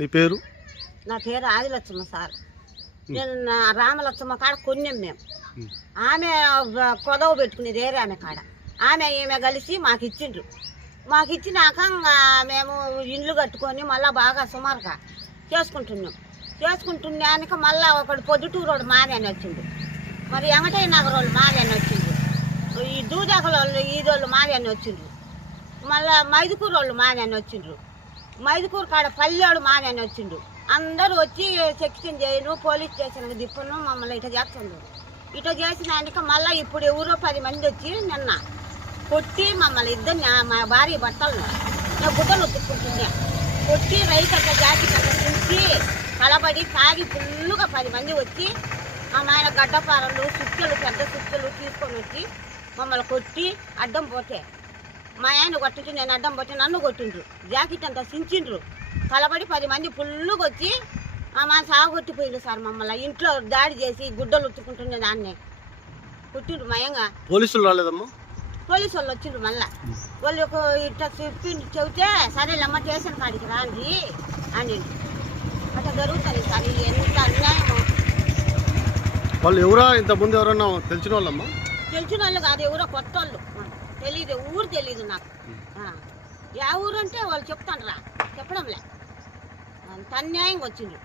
నీ పేరు? నా పేరు ఆదిలక్ష్మ సార్. నేను రామలక్ష్మ కాడ కొన్నాం మేము. ఆమె కొదవ పెట్టుకునేది వేరే ఆమె కాడ. ఈమె కలిసి మాకు ఇచ్చిండ్రు. మాకు ఇచ్చినాక మేము ఇండ్లు కట్టుకొని మళ్ళీ బాగా సుమారుగా చేసుకుంటున్నాక మళ్ళీ ఒకడు పొద్దుటూరు వాడు మాది అని వచ్చిండు. మరి వెంకటయ్య నగర్ వాళ్ళు మాది అని వచ్చిండ్రు. ఈ దూదకల వాళ్ళు ఈదోళ్ళు మాది అని వచ్చిండ్రు. మళ్ళీ మైదుకూరు వాళ్ళు మాది అని వచ్చిండ్రు. మైదుకూరు కాడ పల్లెవాడు మాది అని వచ్చిండు. అందరూ వచ్చి సెక్షన్ చేయను, పోలీస్ స్టేషన్కి దిప్పును, మమ్మల్ని ఇట్లా చేస్తుండ్రు. ఇట్లా చేసినాక మళ్ళీ ఇప్పుడు ఎవరో 10 మంది వచ్చి నిన్న కొట్టి మమ్మల్ని ఇద్దరు మా భార్య భర్తలను నేను గుడ్డలు ఉత్తుకుంటున్నా కొట్టి రైతు అట్లా జాకెట్ అట్లా తుంచి కలబడి తాగి ఫుల్లుగా 10 మంది వచ్చి మా ఆయన గడ్డపారలు సుక్కలు పెద్ద సుక్కలు తీసుకొని వచ్చి మమ్మల్ని కొట్టి అడ్డం పోతే మా ఆయన కొట్టించు, నేను అడ్డం పోతే నన్ను కొట్టిండ్రు. జాకెట్ అంతా చించిండ్రు. కలబడి 10 మంది ఫుల్లుగా వచ్చి మా సాగొట్టిపోయిండు సార్. మమ్మల్ని ఇంట్లో దాడి చేసి గుడ్డలు ఉచ్చుకుంటుండే దాన్ని కొట్టిండ్రు మయంగా. పోలీసులు రాలేదమ్మా? పోలీసు వాళ్ళు వచ్చిండ్రు. మళ్ళా వాళ్ళు ఇట్లా చెబితే సరేలమ్మ స్టేషన్ కాడికి రాండి అని అట్లా జరుగుతుంది సార్. ఎంత అన్యాయమో. వాళ్ళు ఎవరా? ఇంతకుముందు ఎవరన్నా తెలిసిన వాళ్ళమ్మా? తెలిసిన వాళ్ళు కాదు, ఎవరో కొత్త వాళ్ళు. తెలీదు, ఊరు తెలీదు నాకు. ఏ ఊరు అంటే వాళ్ళు చెప్తాను రా, చెప్పడంలే. అంత అన్యాయంగా వచ్చిండ్రు.